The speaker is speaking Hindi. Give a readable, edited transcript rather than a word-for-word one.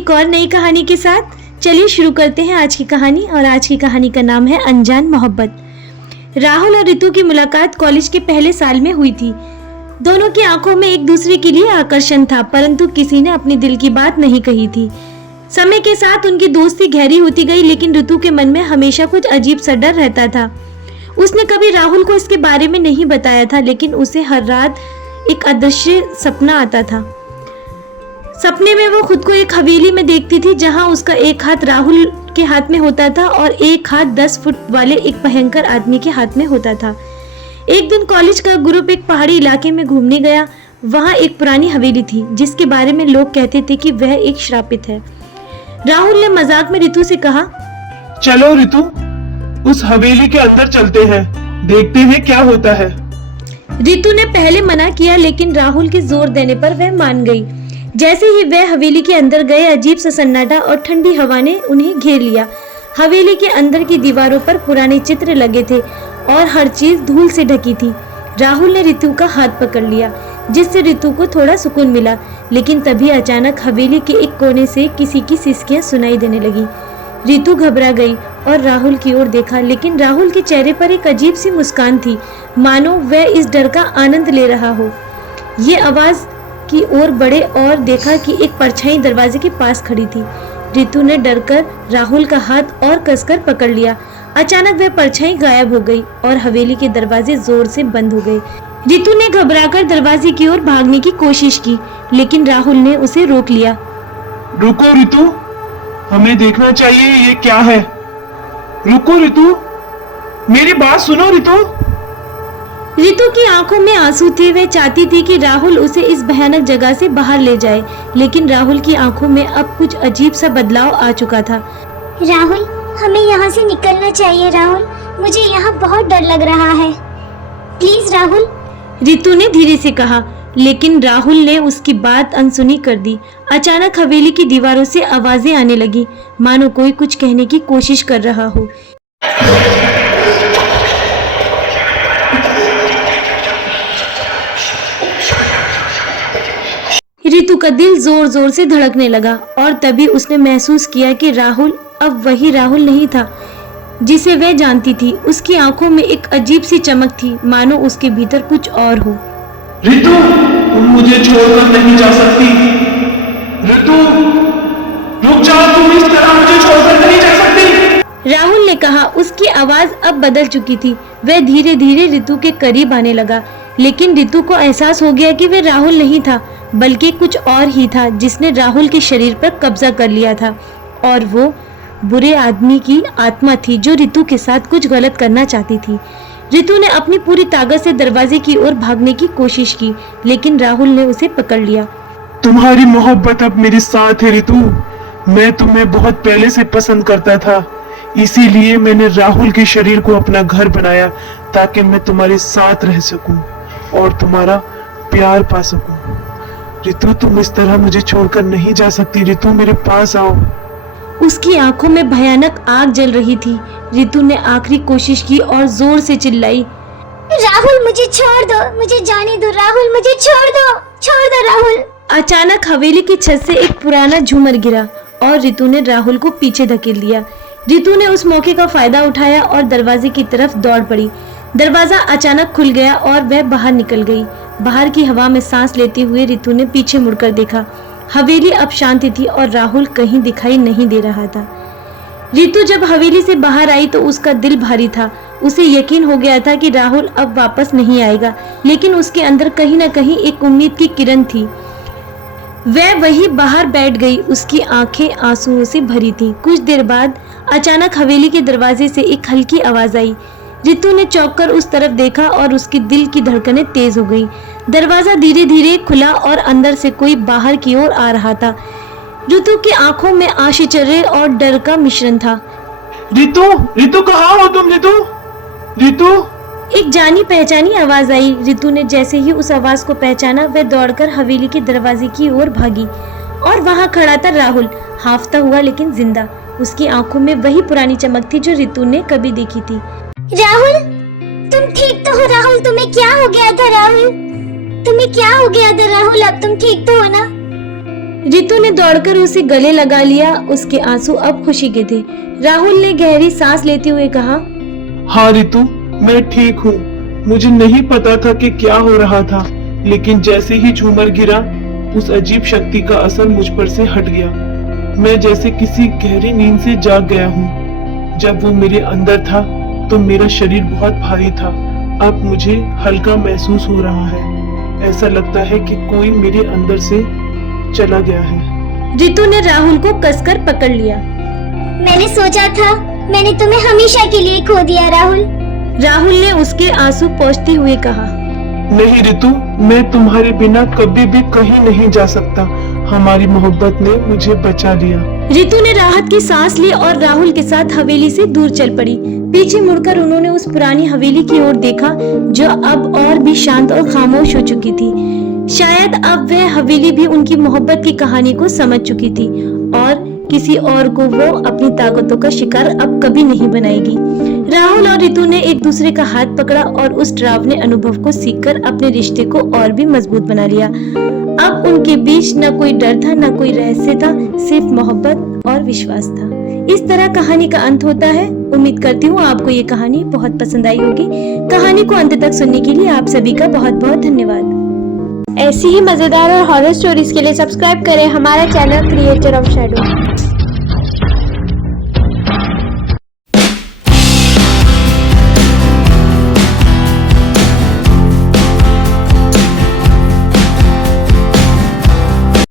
एक और नई कहानी के साथ। चलिए शुरू करते हैं आज की कहानी। और आज की कहानी का नाम है अनजान मोहब्बत। राहुल और रितु की मुलाकात कॉलेज के पहले साल में हुई थी। दोनों की आंखों में एक दूसरे के लिए आकर्षण था, परंतु किसी ने अपने दिल की बात नहीं कही थी। समय के साथ उनकी दोस्ती गहरी होती गई, लेकिन रितु के मन में हमेशा कुछ अजीब सा डर रहता था। उसने कभी राहुल को इसके बारे में नहीं बताया था, लेकिन उसे हर रात एक अदृश्य सपना आता था। सपने में वो खुद को एक हवेली में देखती थी, जहां उसका एक हाथ राहुल के हाथ में होता था और एक हाथ 10 फुट वाले एक भयंकर आदमी के हाथ में होता था। एक दिन कॉलेज का ग्रुप एक पहाड़ी इलाके में घूमने गया। वहां एक पुरानी हवेली थी, जिसके बारे में लोग कहते थे कि वह एक श्रापित है। राहुल ने मजाक में रितु से कहा, चलो रितु, उस हवेली के अंदर चलते हैं, देखते हैं क्या होता है। रितु ने पहले मना किया, लेकिन राहुल के जोर देने पर वह मान गई। जैसे ही वह हवेली के अंदर गए, अजीब सा सन्नाटा और ठंडी हवा ने उन्हें घेर लिया। हवेली के अंदर की दीवारों पर पुराने चित्र लगे थे और हर चीज धूल से ढकी थी। राहुल ने रितु का हाथ पकड़ लिया, जिससे रितु को थोड़ा सुकून मिला। लेकिन तभी अचानक हवेली के एक कोने से किसी की सिसकियां सुनाई देने लगी। रितु घबरा गई और राहुल की ओर देखा, लेकिन राहुल के चेहरे पर एक अजीब सी मुस्कान थी, मानो वह इस डर का आनंद ले रहा हो। ये आवाज की ओर बढ़े और देखा कि एक परछाई दरवाजे के पास खड़ी थी। रितु ने डरकर राहुल का हाथ और कसकर पकड़ लिया। अचानक वह परछाई गायब हो गई और हवेली के दरवाजे जोर से बंद हो गए। रितु ने घबराकर दरवाजे की ओर भागने की कोशिश की, लेकिन राहुल ने उसे रोक लिया। रुको रितु, हमें देखना चाहिए ये क्या है। रुको रितु, मेरी बात सुनो रितु। रितु की आंखों में आंसू थे। वह चाहती थी कि राहुल उसे इस भयानक जगह से बाहर ले जाए, लेकिन राहुल की आंखों में अब कुछ अजीब सा बदलाव आ चुका था। राहुल, हमें यहाँ से निकलना चाहिए। राहुल, मुझे यहाँ बहुत डर लग रहा है। प्लीज राहुल, रितु ने धीरे से कहा, लेकिन राहुल ने उसकी बात अनसुनी कर दी। अचानक हवेली की दीवारों से आवाजें आने लगी, मानो कोई कुछ कहने की कोशिश कर रहा हो। रितु का दिल जोर जोर से धड़कने लगा और तभी उसने महसूस किया कि राहुल अब वही राहुल नहीं था जिसे वह जानती थी। उसकी आंखों में एक अजीब सी चमक थी, मानो उसके भीतर कुछ और हो। रितु, तुम मुझे छोड़कर नहीं जा सकती। रितु, रुक जाओ, तुम इस तरह मुझे छोड़कर नहीं जा सकती। राहुल ने कहा। उसकी आवाज अब बदल चुकी थी। वह धीरे धीरे रितु के करीब आने लगा, लेकिन रितु को एहसास हो गया कि वह राहुल नहीं था, बल्कि कुछ और ही था जिसने राहुल के शरीर पर कब्जा कर लिया था। और वो बुरे आदमी की आत्मा थी जो रितु के साथ कुछ गलत करना चाहती थी। रितु ने अपनी पूरी ताकत से दरवाजे की ओर भागने की कोशिश की, लेकिन राहुल ने उसे पकड़ लिया। तुम्हारी मोहब्बत अब मेरे साथ है रितु। मैं तुम्हें बहुत पहले से पसंद करता था, इसीलिए मैंने राहुल के शरीर को अपना घर बनाया, ताकि मैं तुम्हारे साथ रह सकूं और तुम्हारा प्यार पा सकूं। रितु, तुम इस तरह मुझे छोड़कर नहीं जा सकती। रितु, मेरे पास आओ। उसकी आंखों में भयानक आग जल रही थी। रितु ने आखिरी कोशिश की और जोर से चिल्लाई, राहुल मुझे छोड़ दो, मुझे जाने दो। राहुल मुझे छोड़ दो राहुल। अचानक हवेली की छत से एक पुराना झूमर गिरा और रितु ने राहुल को पीछे धकेल दिया। रितु ने उस मौके का फायदा उठाया और दरवाजे की तरफ दौड़ पड़ी। दरवाजा अचानक खुल गया और वह बाहर निकल गई। बाहर की हवा में सांस लेते हुए रितु ने पीछे मुड़कर देखा। हवेली अब शांत थी और राहुल कहीं दिखाई नहीं दे रहा था। रितु जब हवेली से बाहर आई तो उसका दिल भारी था। उसे यकीन हो गया था कि राहुल अब वापस नहीं आएगा, लेकिन उसके अंदर कहीं न कहीं एक उम्मीद की किरण थी। वह वहीं बाहर बैठ गई। उसकी आंखें आंसुओं से भरी थीं। कुछ देर बाद अचानक हवेली के दरवाजे से एक हल्की आवाज आई। रितु ने चौंक कर उस तरफ देखा और उसके दिल की धड़कनें तेज हो गईं। दरवाजा धीरे धीरे खुला और अंदर से कोई बाहर की ओर आ रहा था। रितु की आंखों में आश्चर्य और डर का मिश्रण था। रितु, रितु कहाँ हो तुम? रितु, रितु। एक जानी पहचानी आवाज आई। रितु ने जैसे ही उस आवाज को पहचाना, वह दौड़कर हवेली के दरवाजे की ओर भागी और वहां खड़ा था राहुल, हाफता हुआ लेकिन जिंदा। उसकी आंखों में वही पुरानी चमक थी जो रितु ने कभी देखी थी। राहुल, तुम ठीक तो हो? राहुल, तुम्हें क्या हो गया था? राहुल, तुम्हें क्या हो गया था? राहुल, अब तुम ठीक तो हो ना? रितु ने दौड़कर उसे गले लगा लिया। उसके आंसू अब खुशी के थे। राहुल ने गहरी सांस लेते हुए कहा, हाँ रितु, मैं ठीक हूँ। मुझे नहीं पता था कि क्या हो रहा था, लेकिन जैसे ही झूमर गिरा, उस अजीब शक्ति का असर मुझ पर से हट गया। मैं जैसे किसी गहरी नींद से जाग गया हूँ। जब वो मेरे अंदर था तो मेरा शरीर बहुत भारी था। अब मुझे हल्का महसूस हो रहा है। ऐसा लगता है कि कोई मेरे अंदर से चला गया है। रितु ने राहुल को कसकर पकड़ लिया। मैंने सोचा था मैंने तुम्हें हमेशा के लिए खो दिया राहुल। राहुल ने उसके आंसू पोंछते हुए कहा, नहीं रितु, मैं तुम्हारे बिना कभी भी कहीं नहीं जा सकता। हमारी मोहब्बत ने मुझे बचा लिया। रितु ने राहत की सांस ली और राहुल के साथ हवेली से दूर चल पड़ी। पीछे मुड़कर उन्होंने उस पुरानी हवेली की ओर देखा, जो अब और भी शांत और खामोश हो चुकी थी। शायद अब वह हवेली भी उनकी मोहब्बत की कहानी को समझ चुकी थी और किसी और को वो अपनी ताकतों का शिकार अब कभी नहीं बनाएगी। राहुल और रितु ने एक दूसरे का हाथ पकड़ा और उस डरावने अनुभव को सीखकर अपने रिश्ते को और भी मजबूत बना लिया। अब उनके बीच न कोई डर था, न कोई रहस्य था, सिर्फ मोहब्बत और विश्वास था। इस तरह कहानी का अंत होता है। उम्मीद करती हूँ आपको ये कहानी बहुत पसंद आई होगी। कहानी को अंत तक सुनने के लिए आप सभी का बहुत बहुत धन्यवाद। ऐसी ही मजेदार और हॉरर स्टोरीज के लिए सब्सक्राइब करें हमारा चैनल क्रिएटर ऑफ शैडो।